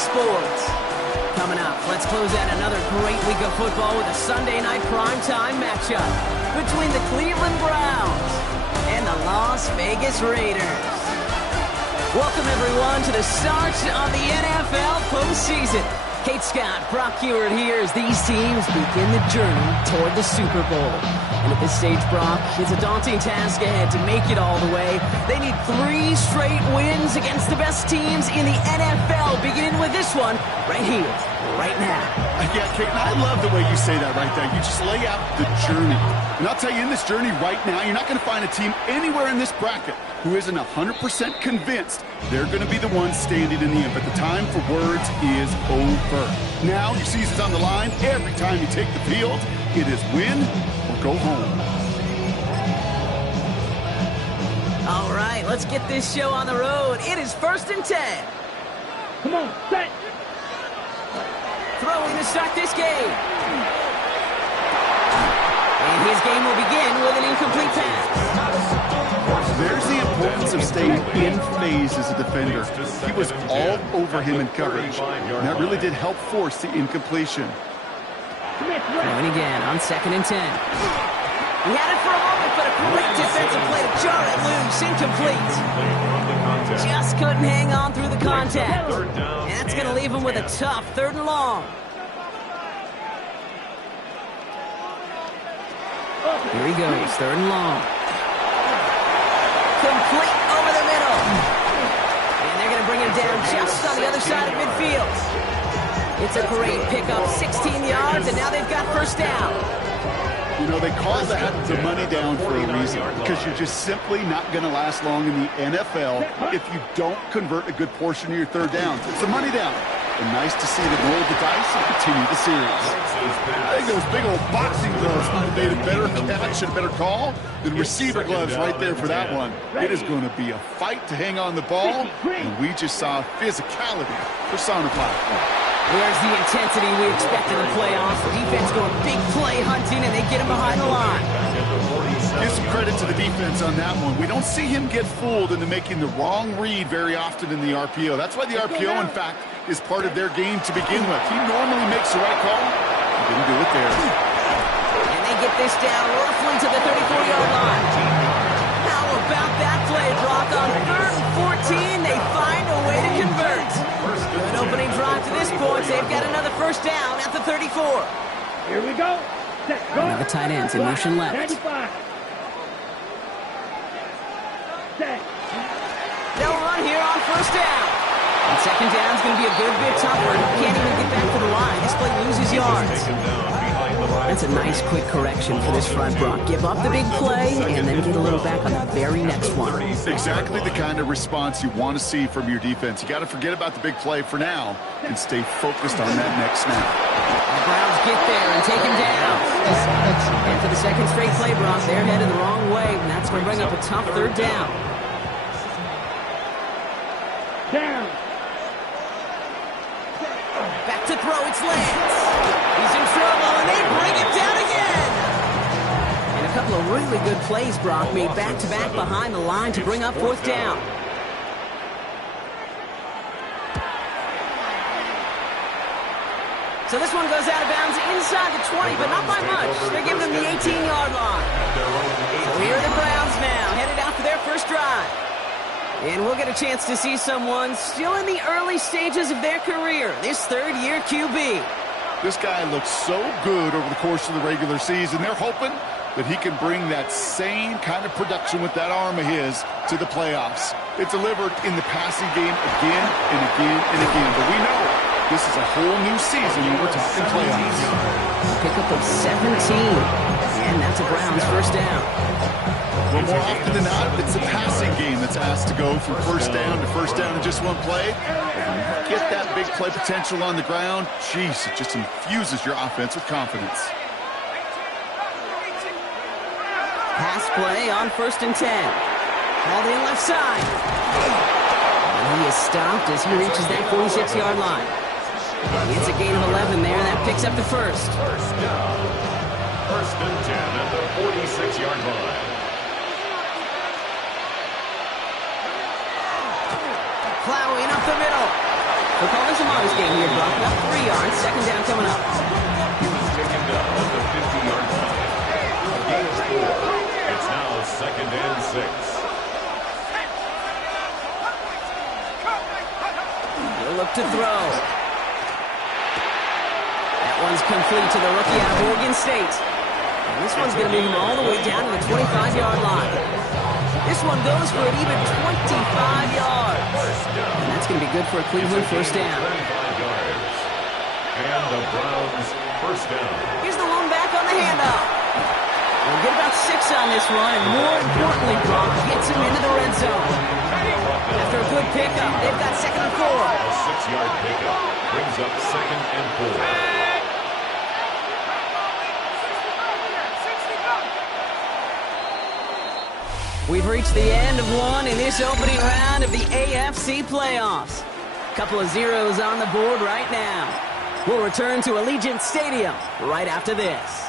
Sports. Coming up, let's close out another great week of football with a Sunday night primetime matchup between the Cleveland Browns and the Las Vegas Raiders. Welcome, everyone, to the start of the NFL postseason. Kate Scott, Brock Huard here as these teams begin the journey toward the Super Bowl. And at this stage, Brock, it's a daunting task ahead to make it all the way. They need 3 straight wins against the best teams in the NFL, beginning with this one right here, right now. Yeah, Kate, and I love the way you say that right there. You just lay out the journey. And I'll tell you, in this journey right now, you're not going to find a team anywhere in this bracket who isn't 100% convinced they're going to be the ones standing in the end. But the time for words is over. Now your season's on the line. Every time you take the field, it is win or go home. All right, let's get this show on the road. It is 1st and 10. Come on, set. Throwing to start this game. And his game will begin with an incomplete pass. There's the importance of staying in phase as a defender. He was all over him in coverage. And that really did help force the incompletion. Throwing again on 2nd and 10. He had it for a moment, but a great defensive play to jar it loose. Incomplete. Just couldn't hang on through the contact. And that's going to leave him with a tough 3rd and long. Here he goes, 3rd and long. Complete over the middle. And they're going to bring him down just on the other side of midfield. It's a great pickup, 16 yards, and now they've got 1st down. You know, they call that the money down for a reason, because you're just simply not going to last long in the NFL if you don't convert a good portion of your 3rd downs. It's the money down. And nice to see them roll the dice and continue the series. I think those big old boxing gloves might have made a better catch and a better call than receiver gloves right there for that one. It is going to be a fight to hang on the ball, and we just saw physicality personified. Where's the intensity we expect in the playoffs? The defense going big play hunting, and they get him behind the line. Give some credit to the defense on that one. We don't see him get fooled into making the wrong read very often in the RPO. That's why the RPO, in fact, is part of their game to begin with. He normally makes the right call. He didn't do it there. And they get this down roughly to the 34-yard line. How about that play, Brock? On 3rd and 14, they find a way to convert. Good opening drive to this point. They've got another 1st down at the 34. Here we go. Set, go. Now the tight ends in motion left. 95. Set. They'll run here on 1st down. And 2nd down is going to be a good bit tougher. Can't even get back to the line. This play loses yards. That's a nice quick correction for this front, Brock. Give up the big play and then get a little back on the very next one. Exactly the kind of response you want to see from your defense. You got to forget about the big play for now and stay focused on that next snap. The Browns get there and take him down. And for the 2nd straight play, Brock, they're headed the wrong way, and that's going to bring up a tough 3rd down. Down. Back to throw, it's Lance. He's in trouble, and they bring him down again. And a couple of really good plays, Brock, made back-to-back behind the line to bring up 4th down. So this one goes out of bounds inside the 20, but not by much. They're giving him the 18-yard line. So here are the Browns now, headed out for their 1st drive. And we'll get a chance to see someone still in the early stages of their career, this 3rd-year QB. This guy looks so good over the course of the regular season. They're hoping that he can bring that same kind of production with that arm of his to the playoffs. It delivered in the passing game again and again and again. But we know this is a whole new season when we're talking playoffs. Pickup of 17. And that's a Browns 1st down. Well, more often than not, it's the passing game that's asked to go from 1st down to 1st down in just one play. Get that big play potential on the ground. Jeez, it just infuses your offense with confidence. Pass play on 1st and 10. All the left side. And he is stopped as he reaches that 46-yard line. It's a gain of 11 there, and that picks up the 1st. 1st and 10 at the 46-yard line. Plowing up the middle. We'll call this a modest game here, Brock. About 3 yards. Second down coming up. He was taken down at the 50-yard line. A gain of 4. It's now 2nd and 6. He'll look to throw. That one's complete to the rookie out of Oregon State. And this one's going to move him all the way down to the 25-yard line. This one goes for an even 25 yards. And that's going to be good for a Cleveland first down. 25 yards. And the Browns first down. Here's the lone back on the handoff. We'll get about 6 on this one, and more importantly, Brock gets him into the red zone. After a good pickup, they've got 2nd and 4. A 6-yard pickup brings up 2nd and 4. We've reached the end of one in this opening round of the AFC playoffs. Couple of zeros on the board right now. We'll return to Allegiant Stadium right after this.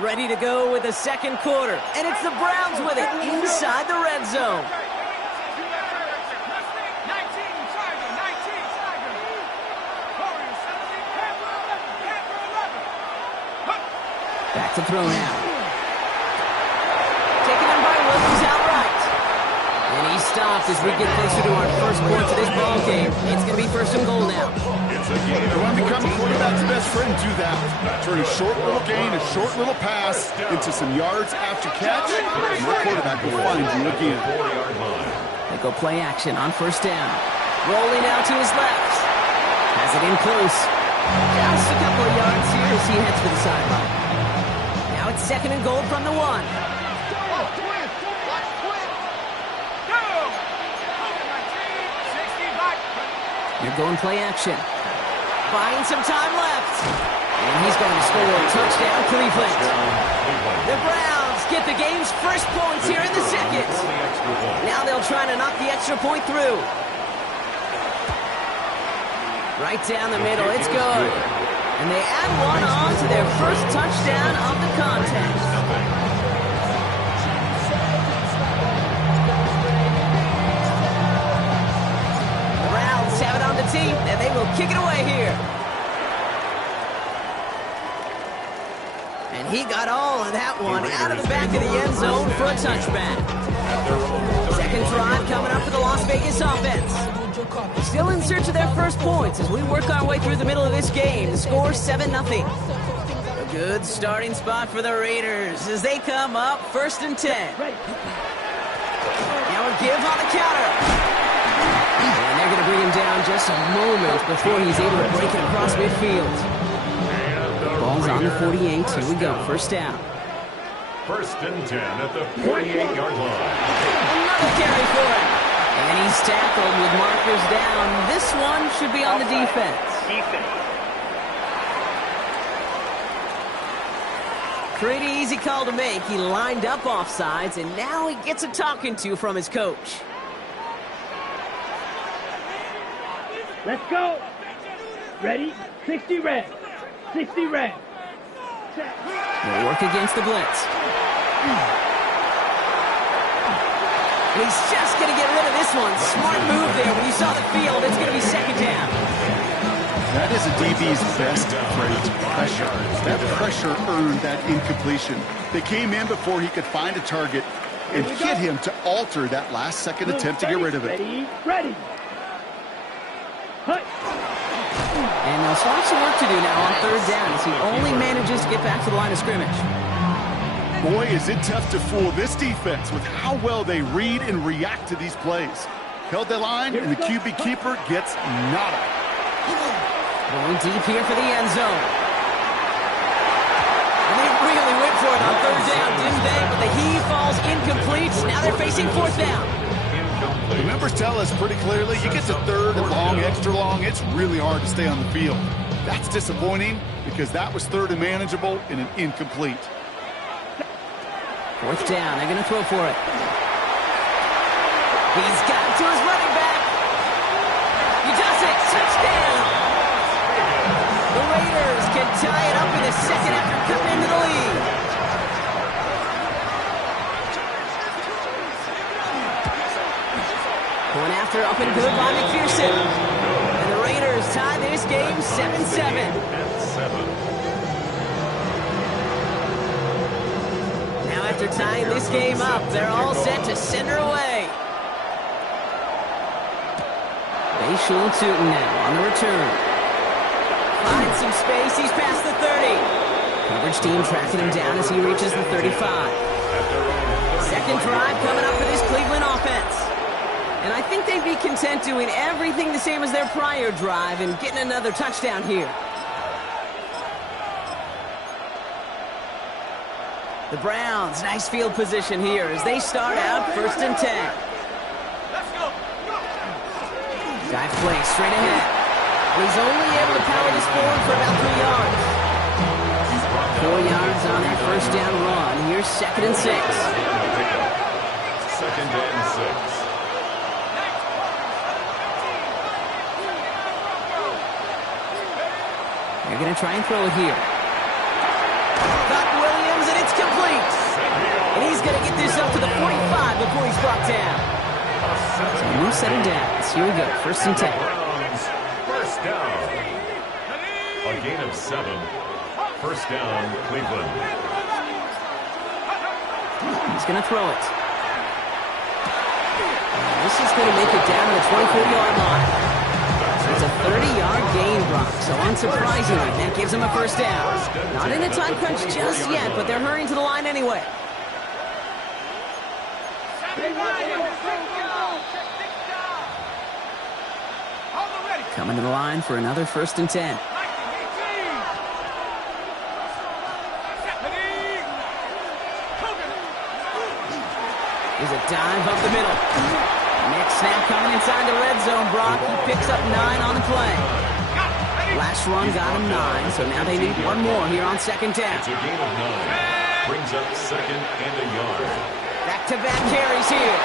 Ready to go with the second quarter, and it's the Browns with it inside the red zone. Back to throw now. Taken in by Williams outright. And he's stopped as we get closer to our first points of this ball game. It's going to be 1st and goal now. It's a gain. You want to become a quarterback's best friend, do that. Turn a short little gain, a short little pass into some yards after catch, and your quarterback will find you again. 4-yard line. They go play action on 1st down. Rolling out to his left. Has it in close. Just a couple of yards here as he heads for the sideline. Now it's 2nd and goal from the 1. They're going play action. Buying some time left. And he's going to score a touchdown, Cleveland. The Browns get the game's first points here in the second. Now they'll try to knock the extra point through. Right down the middle, it's good. And they add one on to their first touchdown of the contest. Have it on the team, and they will kick it away here. And he got all of that one out of the back of the end zone for a touchback. Second drive coming up for the Las Vegas offense. Still in search of their first points as we work our way through the middle of this game. The score 7-0. A good starting spot for the Raiders as they come up 1st and 10. Now a give on the counter. And they're going to bring him down just a moment before he's able to break it across midfield. Ball's on the 48. Here we go. 1st down. 1st and 10 at the 48-yard line. Another carry for him. And he's tackled with markers down. This one should be on the defense. Pretty easy call to make. He lined up offsides, and now he gets a talking to from his coach. Let's go. Ready? 60 red. 60 red. They'll work against the blitz. And he's just going to get rid of this one. Smart move there. When you saw the field, it's going to be 2nd down. That is a DB's best trait, pressure. That pressure earned that incompletion. They came in before he could find a target and hit him to alter that last-second attempt to get rid of it. Ready. And they'll still have some work to do now on 3rd down as he only manages to get back to the line of scrimmage. Boy, is it tough to fool this defense with how well they read and react to these plays. Held the line, and the QB keeper gets nada. Going deep here for the end zone. And they really went for it on 3rd down, didn't they? But the heave falls incomplete. Now they're facing 4th down. The numbers tell us pretty clearly, you get to 3rd and long, extra long, it's really hard to stay on the field. That's disappointing because that was 3rd and manageable and an incomplete. 4th down, they're going to throw for it. He's got it to his running back. He does it, touchdown! The Raiders can tie it up in the second after cutting into the lead. Going after up and good by McPherson. And the Raiders tie this game 7-7. Now after tying this game up, they're all set to send her away. Bayshul Tootin now on the return. Finds some space, he's past the 30. Coverage team tracking him down as he reaches the 35. Second drive coming up for this Cleveland offense. And I think they'd be content doing everything the same as their prior drive and getting another touchdown here. The Browns, nice field position here as they start out 1st and 10. Dive play straight ahead. And he's only able to power this forward for about 3 yards. 4 yards on that first down run. Here's 2nd and 6. 2nd and 6. They're going to try and throw it here. Got Williams, and it's complete. And he's going to get this up to the 45 before he's brought down. So no setting downs. Here we go, 1st and 10. First down. A gain of 7. 1st down, Cleveland. He's going to throw it. This is going to make it down to the 24-yard line. It's a 30-yard gain, Brock, so unsurprisingly, that gives him a 1st down. Not in a time crunch just yet, but they're hurrying to the line anyway. Coming to the line for another 1st and 10. There's a dive up the middle. Next snap coming inside the red zone, Brock. He picks up 9 on the play. Last run got him 9, so now they need one more here on 2nd down. It's a gain of 9. Brings up 2nd and a yard. Back-to-back carries here.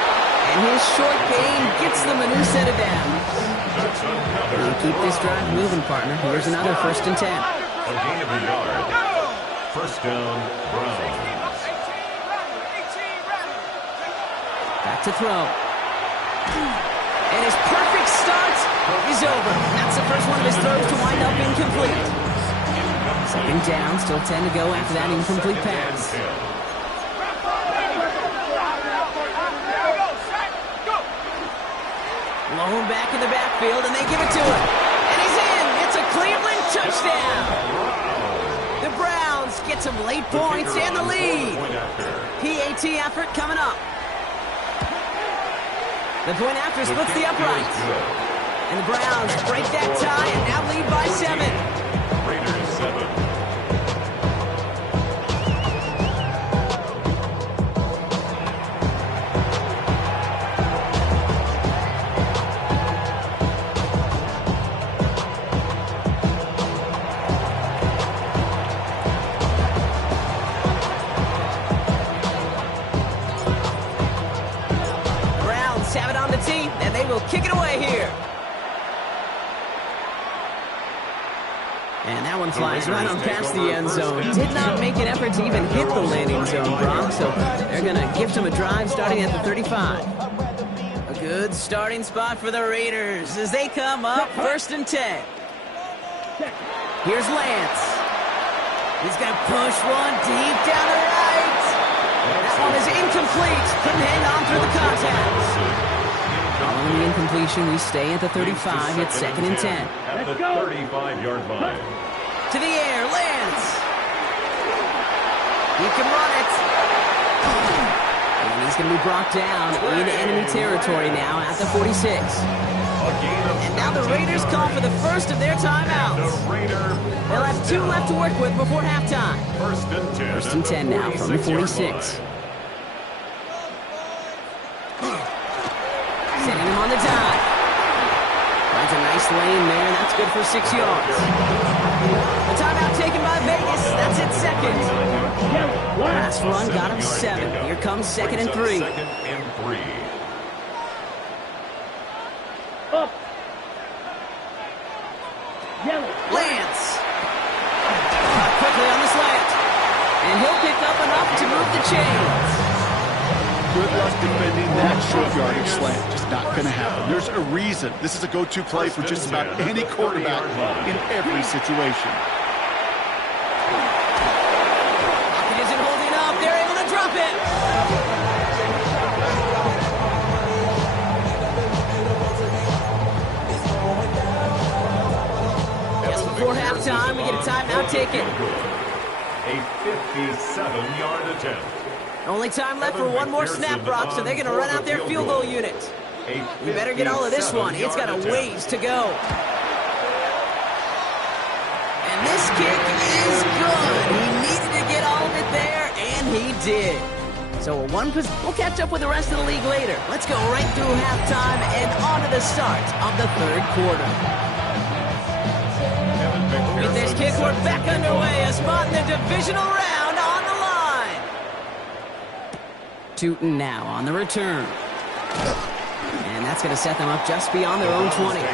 And his short gain gets them a new set of downs. Now keep this drive moving, partner. Here's another 1st and 10. A gain of a yard. 1st down, Browns. Back to throw. And his perfect start is over. That's the first one of his throws to wind up incomplete. 2nd down, still 10 to go after that incomplete pass. Blown back in the backfield, and they give it to him. And he's in. It's a Cleveland touchdown. The Browns get some late points and the lead. PAT effort coming up. The point after splits the uprights. And the Browns break that tie and now lead by 7. Raiders 7. Have it on the tee, and they will kick it away here. And that one flies right on past the end zone. Did not make an effort to even hit the landing zone, Brock, so they're going to gift him a drive starting at the 35. A good starting spot for the Raiders as they come up 1st and 10. Here's Lance. He's going to push one deep down the right. That one is incomplete. Couldn't hang on through the contact. Following the incompletion, we stay at the 35. It's 2nd and 10. At the 35-yard line. To the air, Lance. He can run it. And he's going to be brought down in enemy territory now at the 46. And now the Raiders call for the first of their timeouts. They'll have 2 left to work with before halftime. 1st and 10. 1st and 10 now from the 46. Setting him on the dive. Finds a nice lane there, and that's good for 6 yards. The timeout taken by Vegas. That's it, 2nd. Last run got him 7. Here comes 2nd and 3. 2nd and 3. Up. Yellow. Lance. Quickly on the slant. And he'll pick up enough to move the chains. Good luck defending getting that short yardage slant. Just not going to happen. There's a reason. This is a go-to play for just about any quarterback in every situation. Pocket isn't holding up. They're able to drop it. Just before halftime, we get a timeout taken. A 57-yard attempt. Only time left for one more snap, Brock, so they're going to run out their field goal unit. You better get all of this one. It's got a ways to go. And this kick is good. He needed to get all of it there, and he did. So we'll catch up with the rest of the league later. Let's go right through halftime and on to the start of the third quarter. With this kick, we're back underway. A spot in the divisional round on the line. Tootin now on the return. And that's going to set them up just beyond their own 20. The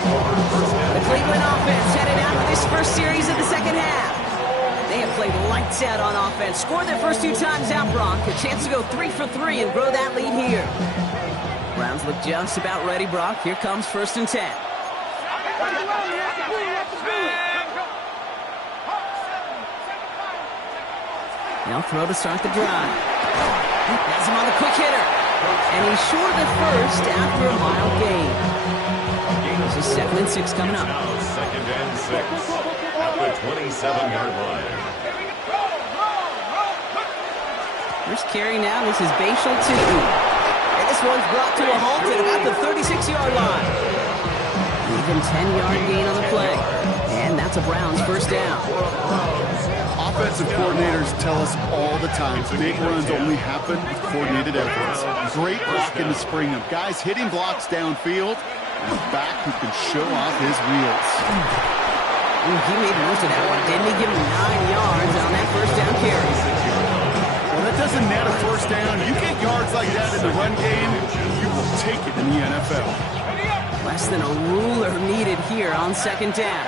Cleveland offense headed out to this first series of the second half. They have played lights out on offense. Scored their first 2 times out, Brock. A chance to go 3 for 3 and grow that lead here. Browns look just about ready, Brock. Here comes 1st and 10. They'll throw to start the drive. Has him on the quick hitter. And he's short of the first after a mile gain. This is 2nd and 6 coming up. Now 2nd and 6 at the 27-yard line. First carry now. This is Bashal Tootin. And this one's brought to a halt at about the 36-yard line. Even 10-yard gain on the play. And that's a Browns first down. Offensive coordinators tell us all the time big runs only happen with coordinated efforts. Great block in the spring of guys hitting blocks downfield and a back who can show off his wheels. Ooh, he made most of that one, didn't he? Give him 9 yards on that first down carry. Well, that doesn't net a first down. You get yards like that in the run game, you will take it in the NFL. Less than a ruler needed here on 2nd down.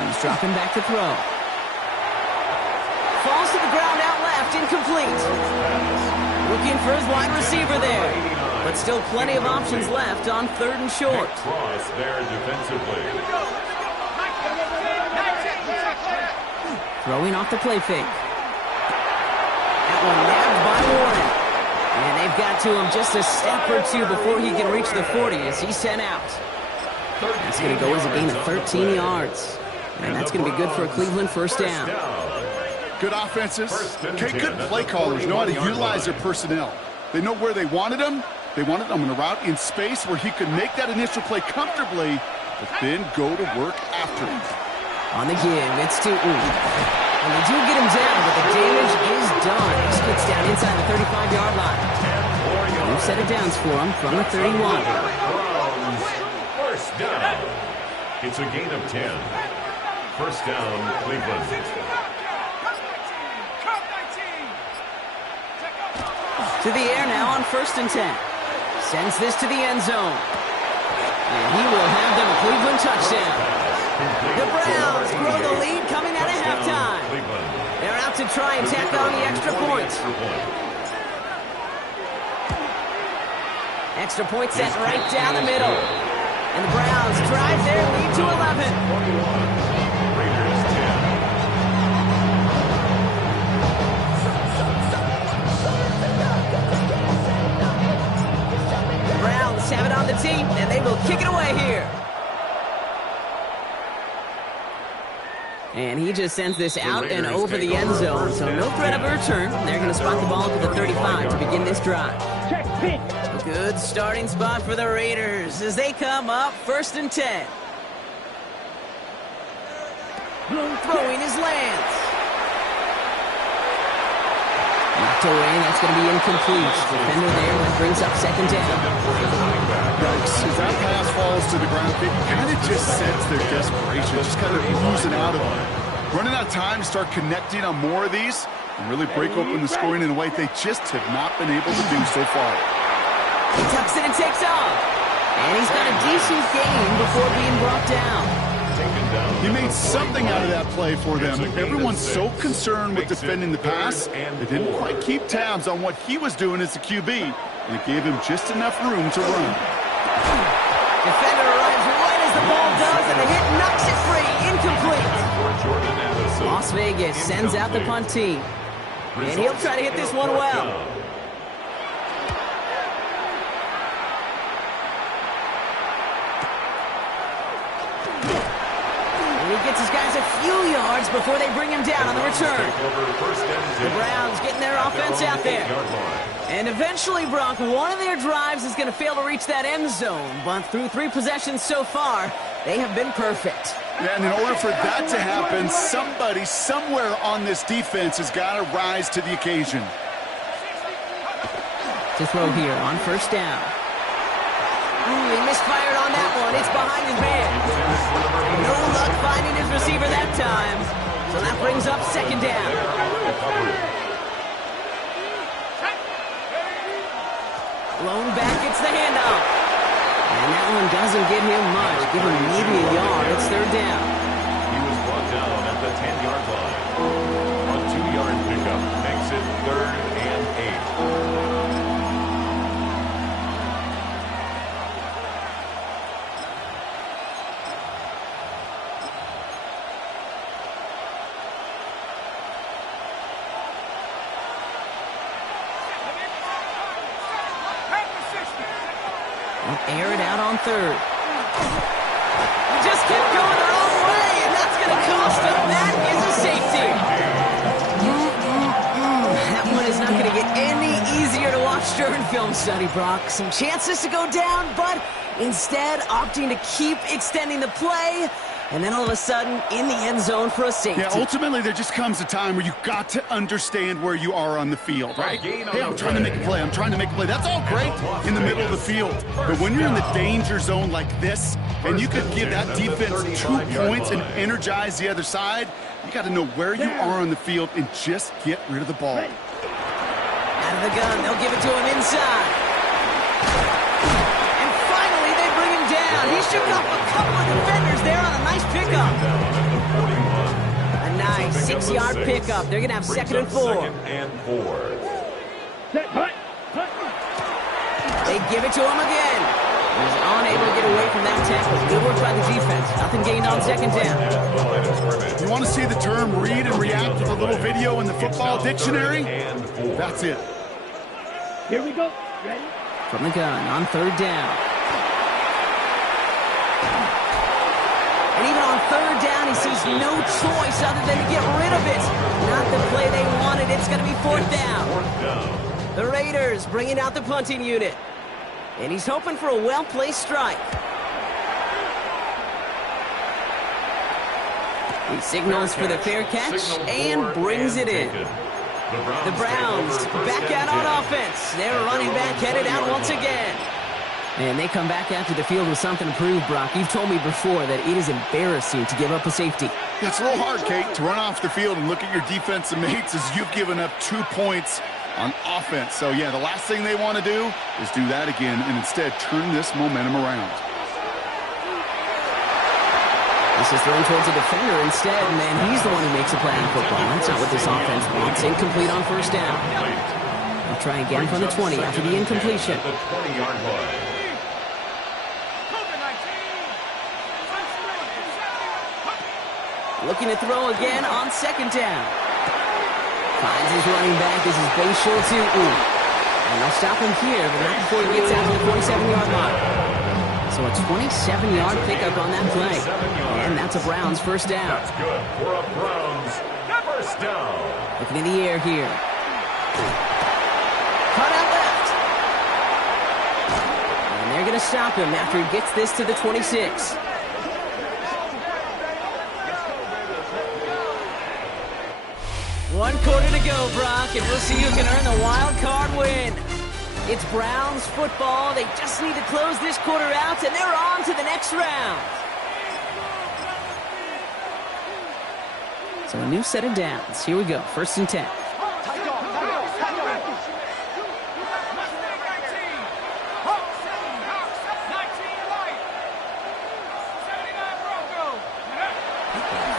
He's dropping back to throw. Falls to the ground out left, incomplete. Looking for his wide receiver there. But still plenty of options left on 3rd and short. Cross there defensively. Throwing off the play fake. That one nabbed by Warren. And they've got to him just a step or 2 before he can reach the 40 as he's sent out. That's going to go as a gain of 13 yards. And that's going to be good for a Cleveland first down. Good offenses. Okay, good play callers know how to utilize their personnel. They know where they wanted them. They wanted them in a route in space where he could make that initial play comfortably, but then go to work after it. On the give, it's Tootin. And they do get him down, but the damage is done. He skids down inside the 35-yard line. New set of downs for him from the 31. First down. It's a gain of 10. First down, Cleveland. To the air now on 1st and 10. Sends this to the end zone. And he will have them a Cleveland touchdown. The Browns grow the lead coming out of halftime. They're out to try and tack on the extra point. Extra point set right down the middle. And the Browns drive their lead to 11. Have it on the team, and they will kick it away here. And he just sends this out and over the end zone, so no threat of a return. They're going to spot the ball to the 35 to begin this drive. A good starting spot for the Raiders as they come up 1st and 10. Throwing his Lance. Knocked away, that's going to be incomplete. Defender there that brings up 2nd down. Yikes. As that pass falls to the ground, they kind of just sense their desperation, just kind of losing out of it. Running out of time to start connecting on more of these and really break open the scoring in a way they just have not been able to do so far. He tucks it and takes off. And he's got a decent gain before being brought down. Taken down He made something out of that play for them. Everyone's so concerned with defending the pass, they didn't quite keep tabs on what he was doing as a QB, and it gave him just enough room to run. Defender arrives right as the ball does, and the hit knocks it free. Incomplete. Las Vegas sends out the punt team, and he'll try to hit this one well. He gets his guys a few yards before they bring him down on the return. The Browns getting their offense out there. And eventually, Brock, one of their drives is going to fail to reach that end zone. But through 3 possessions so far, they have been perfect. Yeah, and in order for that to happen, somebody somewhere on this defense has got to rise to the occasion. To throw here on first down. He misfired on that one. It's behind his man. No luck finding his receiver that time. So that brings up second down. Blown back, it's the handoff. And that one doesn't give him much. Give him maybe a yard. It's third down. He was brought down at the 10-yard line. A 2-yard pickup makes it 3rd and 8. Air it out on third. Just kept going the wrong way, and that's going to cost him. That is a safety. That one is not going to get any easier to watch during film study, Brock. Some chances to go down, but instead opting to keep extending the play. And then all of a sudden, in the end zone for a safety. Yeah, ultimately, there just comes a time where you've got to understand where you are on the field, right? Hey, I'm trying to make a play. I'm trying to make a play. That's all great in the middle of the field. But when you're in the danger zone like this, and you could give that defense 2 points and energize the other side, you got to know where you are on the field and just get rid of the ball. Out of the gun, they'll give it to him inside. And finally, they bring him down. He shook off a couple of defenders there on a nice pickup. A nice 6-yard pickup. They're going to have 2nd and 4. They give it to him again. He's unable to get away from that tackle. Good work by the defense. Nothing gained on 2nd down. You want to see the term read and react with a little video in the football dictionary? That's it. Here we go. Ready? From the gun on 3rd down. And even on 3rd down, he sees no choice other than to get rid of it. Not the play they wanted. It's going to be 4th down. The Raiders bringing out the punting unit. And he's hoping for a well-placed strike. He signals for the fair catch and brings it in. The Browns back out on offense. Their running back headed out once again. And they come back after the field with something to prove, Brock. You've told me before that it is embarrassing to give up a safety. It's a little hard, Kate, to run off the field and look at your defensive mates as you've given up 2 points on offense. So, yeah, the last thing they want to do is do that again and instead turn this momentum around. This is thrown towards a defender instead, and then he's the one who makes a play on football. That's not what this offense wants. Incomplete on 1st down. They'll try again from the 20 after the incompletion. The 20-yard line. Looking to throw again on 2nd down. Finds his running back. This is Bashir Tutu. And they'll stop him here, but not before he gets out to the 47-yard line. So a 27-yard pickup on that play. And that's a Browns 1st down. That's good for a Browns 1st down. Looking in the air here. Cut out left. And they're going to stop him after he gets this to the 26. One quarter to go, Brock, and we'll see who can earn the wild card win. It's Browns football. They just need to close this quarter out, and they're on to the next round. So a new set of downs. Here we go, 1st and 10.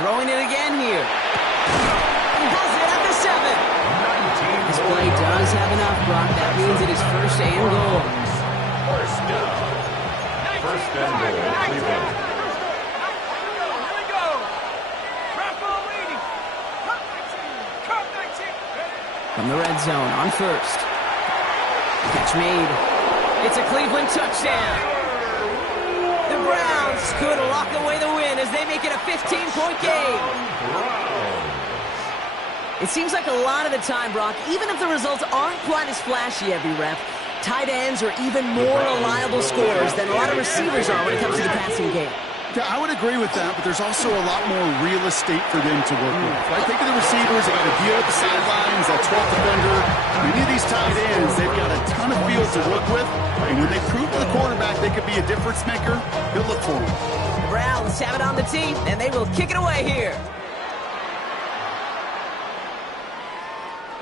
Throwing it again here. He has it at the 7. This play does have enough, Brock. That means it is first and goal. First down. First and goal, Cleveland. From the red zone on first. Catch made. It's a Cleveland touchdown. The Browns could lock away the win as they make it a 15-point game. It seems like a lot of the time, Brock, even if the results aren't quite as flashy every rep, tight ends are even more reliable scorers than a lot of receivers are when it comes to the passing game. Yeah, I would agree with that, but there's also a lot more real estate for them to work with. Right? Think of the receivers. They got to deal with the sidelines, that 12th defender. Many of these tight ends, they've got a ton of field to work with. And when they prove to the quarterback they could be a difference maker, he'll look for them. Browns have it on the tee, and they will kick it away here.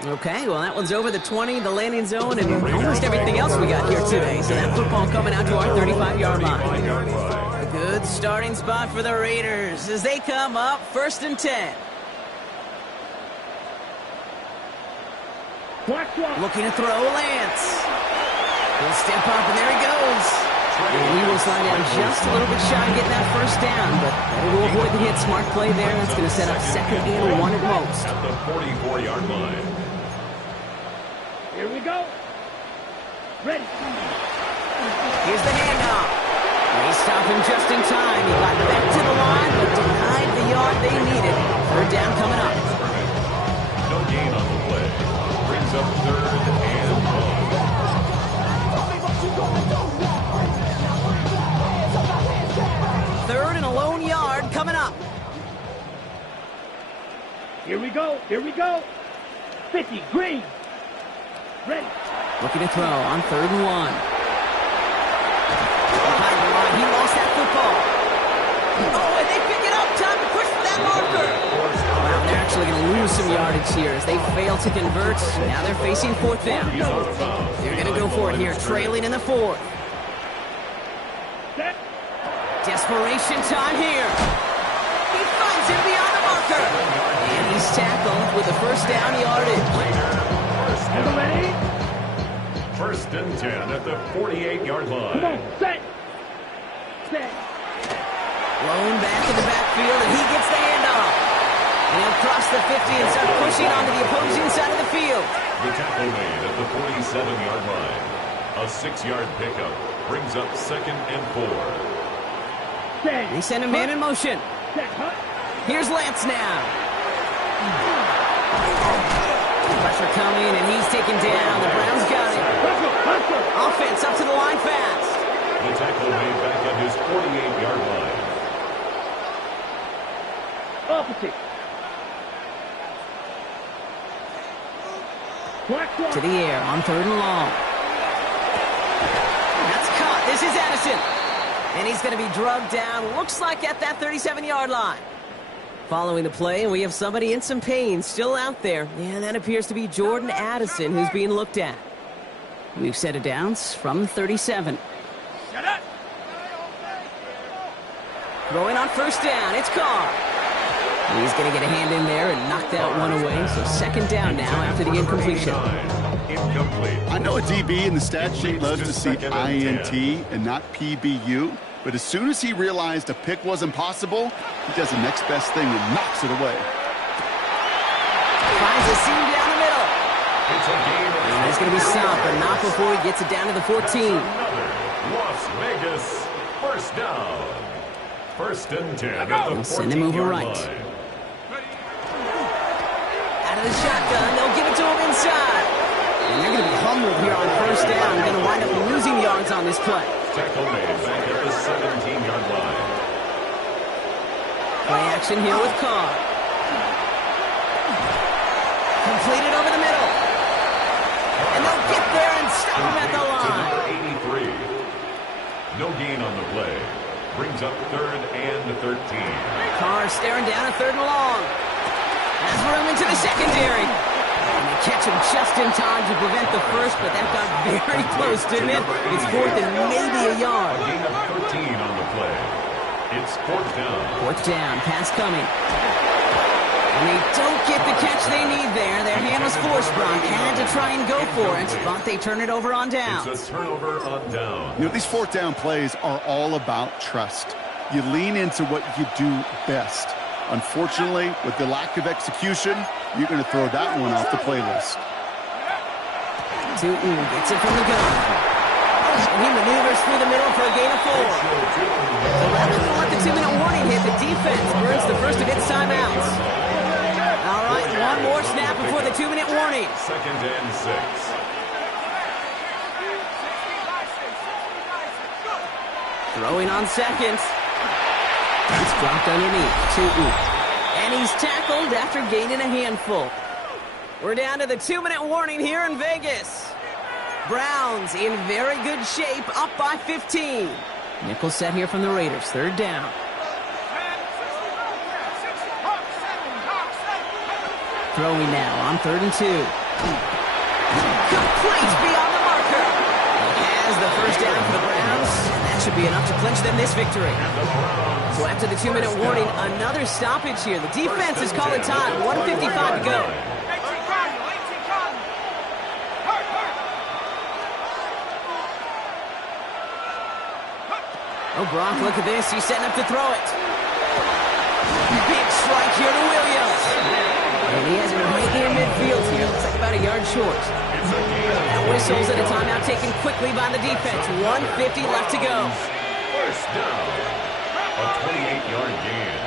Okay, well, that one's over the 20, the landing zone, and almost everything else we got here today. So that football coming out to our 35-yard line. A good starting spot for the Raiders as they come up first and 10. Looking to throw Lance. He'll step up, and there he goes. And he will slide down just a little bit shy of getting that first down, but better to avoid the hit. Smart play there. That's going to set up second and 1 at most. At the 44-yard line. Here we go. Ready. Here's the handoff. They stop him just in time. He got back to the line, but denied the yard they needed. Third down coming up. No gain on the play. Brings up third and 1. Third and a lone yard coming up. Here we go. Here we go. 50, green. Ready. Looking to throw on third and 1. Behind the line, he lost that football. Oh, and they pick it up. Time to push for that marker. Wow, they're actually going to lose some yardage here as they fail to convert. Now they're facing fourth down. They're going to go for it here, trailing in the fourth. Set. Desperation time here. He finds him beyond the marker. And he's tackled with the first down yardage. Ready. First and 10 at the 48-yard line. Come on, set. Set. Blown back in the backfield, and he gets the handoff. And he'll cross the 50 and start pushing onto the opposing side of the field. The tackle made at the 47-yard line. A 6-yard pickup brings up second and 4. Set. They send a man in motion. Set. Huh? Here's Lance now. Pressure coming, and he's taken down. The Browns got it. Offense up to the line fast. The tackle made back at his 48-yard line. Opposite. To the air on third and long. That's caught. This is Addison. And he's going to be drugged down. Looks like at that 37-yard line. Following the play, and we have somebody in some pain still out there. And that appears to be Jordan Addison who's being looked at. We've set it down from 37. Throwing on first down. It's Carr. He's going to get a hand in there and knock that one away. So second down now after the incompletion. Incomplete. I know a DB in the stat sheet loves to see INT and not PBU, but as soon as he realized a pick wasn't possible, he does the next best thing and knocks it away. Finds a seam down the middle. It's a game. And he's going to be stopped, but not before he gets it down to the 14. Las Vegas first down. First and 10 at the Send him over 14-yard right. line. Out of the shotgun, they'll give it to him inside. And they're going to be humbled here on first down. They're going to wind up losing yards on this play. Tackle made back at the 17-yard line. Play action here with Carr. Completed over the middle. And they'll get there and stop him at the line. To number 83. No gain on the play. Brings up third and 13. Carr staring down at third and long. Has room into the secondary. And they catch him just in time to prevent the first, but that got very close, didn't it? It's fourth and maybe a yard. A gain of 13 on the play. It's fourth down. Fourth down, pass coming. And they don't get the catch they need there. Their hand was forced, Bron. Had to try and go for it, but they turn it over on downs. It's a turnover on down. You know, these fourth down plays are all about trust. You lean into what you do best. Unfortunately, with the lack of execution, you're going to throw that one off the playlist. Tootin gets it from the gun. And he maneuvers through the middle for a gain of 4. So rather than let the 2-minute warning hit, the defense burns the first of its timeouts. All right, one more snap before the 2-minute warning. Second and 6. Throwing on seconds. He's dropped underneath. Tootin. And he's tackled after gaining a handful. We're down to the 2-minute warning here in Vegas. Browns in very good shape, up by 15. Nickel set here from the Raiders, third down. Throwing now on 3rd and 2. Complete beyond the marker. He has the first down for the Browns, and that should be enough to clinch them this victory. So after the 2-minute warning, another stoppage here. The defense is calling time, 1:55 to go. Oh, Gronk, look at this. He's setting up to throw it. Big strike here to Williams. And he has it right near midfield here. Looks like about a yard short. That whistles at a timeout taken quickly by the defense. 1:50 left to go. First down. A 28-yard gain.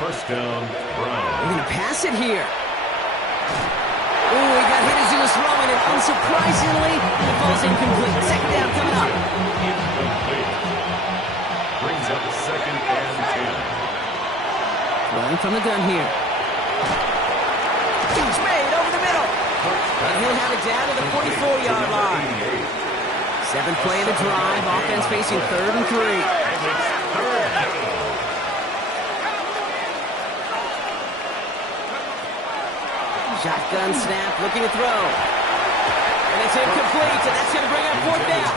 First down, Brown. We're going to pass it here. Ooh, he got hit as he was throwing it. Unsurprisingly, it falls incomplete. Second down coming up. Incomplete. Brings up second and 10. Throwing from the gun here. Catch made over the middle. And he'll have it down to the 44-yard line. 7th play of the drive. Offense facing 3rd and 3. Shotgun snap, looking to throw. And it's incomplete, and that's going to bring up 4th down.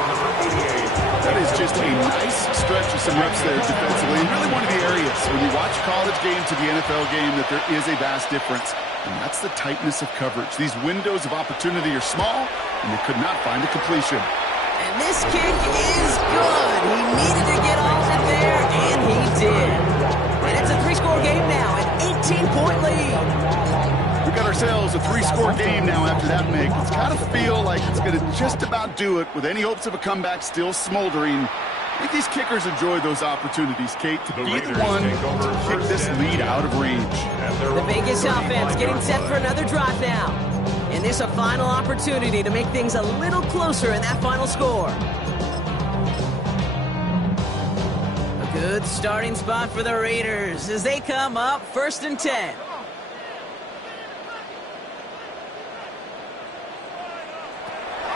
That is just a nice stretch of some reps there defensively. And really one of the areas when you watch college game to the NFL game that there is a vast difference. And that's the tightness of coverage. These windows of opportunity are small, and they could not find a completion. And this kick is good. He needed to get all in there, and he did. And it's a 3-score game now, an 18-point lead. We've got ourselves a 3-score game now after that make. It's got to feel like it's going to just about do it with any hopes of a comeback still smoldering. I think these kickers enjoy those opportunities, Kate, to be the one to kick this lead out of range. The Vegas offense getting set for another drive now. And this a final opportunity to make things a little closer in that final score. A good starting spot for the Raiders as they come up 1st and 10.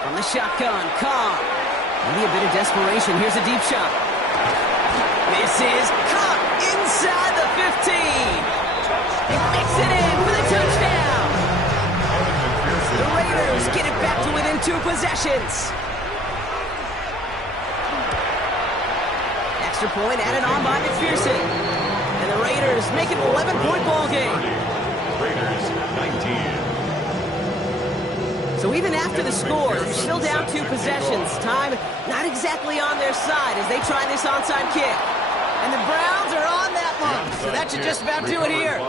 From the shotgun, Cobb. Maybe a bit of desperation. Here's a deep shot. This is caught inside the 15. He makes it in for the touchdown. The Raiders get it back to within 2 possessions. Extra point added on by McPherson. And the Raiders make it an 11-point ball game. Raiders 19. So even after the score, they're still down 2 possessions. Time not exactly on their side as they try this onside kick. And the Browns are on that one. So that should just about do it here.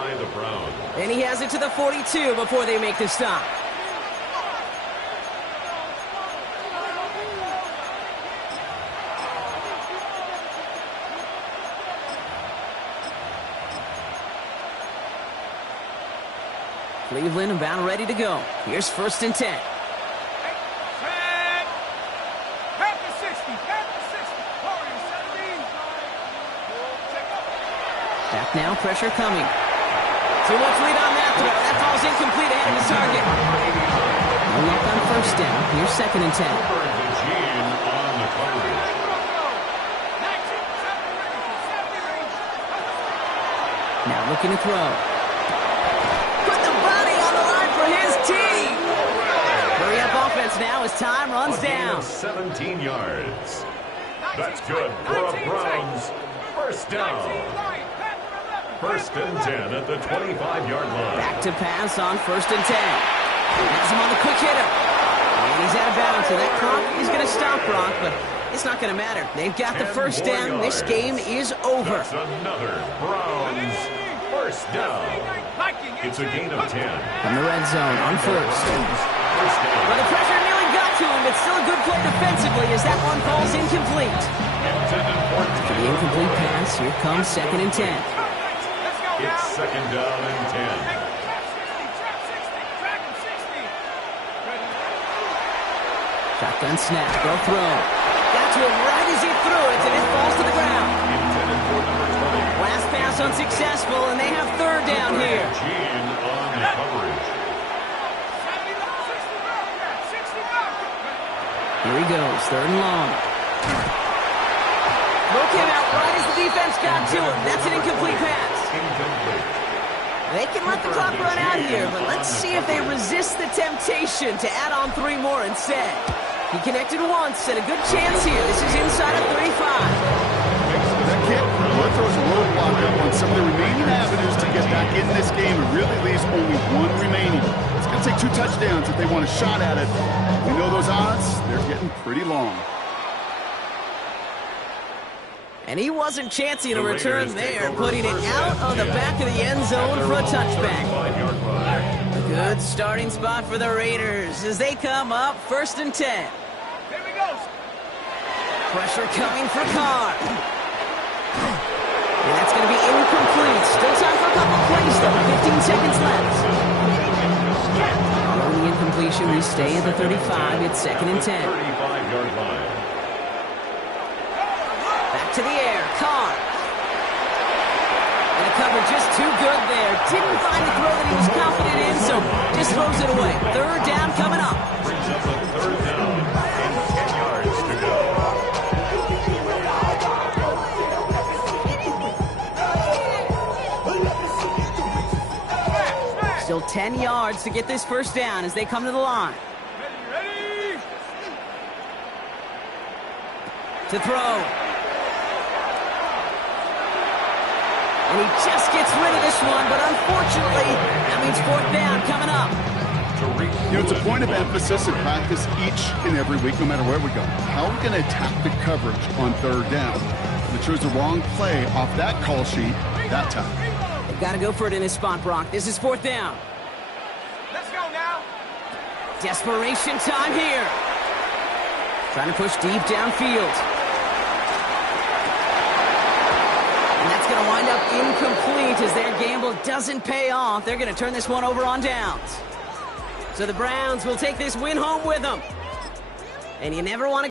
And he has it to the 42 before they make the stop. Cleveland about ready to go. Here's 1st and 10. Back now, pressure coming. Too much lead on that throw. That falls incomplete ahead of the target. No luck on 1st down. Here's 2nd and 10. Now looking to throw. Put the body on the line for his team. Hurry up offense now as time runs down. 17 yards. That's good for a Browns First down. First and 10 at the 25-yard line. Back to pass on first and 10. Has him on the quick hitter. And he's out of bounds, so that clock is going to stop, Brock, but it's not going to matter. They've got the first down. This game is over. That's another Browns first down. It's a gain of 10. From the red zone on first. But the pressure nearly got to him. It's still a good play defensively as that one falls incomplete. For the incomplete pass, here comes second and 10. It's second down and 10. Shotgun snap, they'll throw. Got to him right as he threw it, and it falls to the ground. Intended for number 20. Last pass unsuccessful, and they have third down here. Gene on the coverage. Here he goes, third and long. Broke him out right as the defense got to him. That's an incomplete pass. Incomplete. They can let the clock run out here, but let's see if they resist the temptation to add on 3 more instead. He connected once, and a good chance here. This is inside of 35. That kid really throws a roadblock up on some of the remaining avenues to get back in this game. It really leaves only 1 remaining. It's going to take 2 touchdowns if they want a shot at it. We know those odds, they're getting pretty long. And he wasn't chancing a return there, putting it out of the back of the end zone for a touchback. A good starting spot for the Raiders as they come up first and 10. Here we go. Pressure coming for Carr. And that's going to be incomplete. Still time for a couple plays, though. 15 seconds left. Following the incompletion, we stay at the 35. It's second and 10. 35-yard line. Back to the air, Carr. And the cover just too good there. Didn't find the throw that he was confident in, so just throws it away. Third down coming up. Brings up a third down and 10 yards to go. Still 10 yards to get this first down as they come to the line. Ready. To throw. And he just gets rid of this one, but unfortunately, that means fourth down coming up. You know, it's a point of emphasis in practice each and every week, no matter where we go. How are we going to attack the coverage on third down? They chose the wrong play off that call sheet that time. They've got to go for it in this spot, Brock. This is fourth down. Let's go now. Desperation time here. Trying to push deep downfield. And that's going to wind up incomplete as their gamble doesn't pay off. They're going to turn this one over on downs. So the Browns will take this win home with them. And you never want to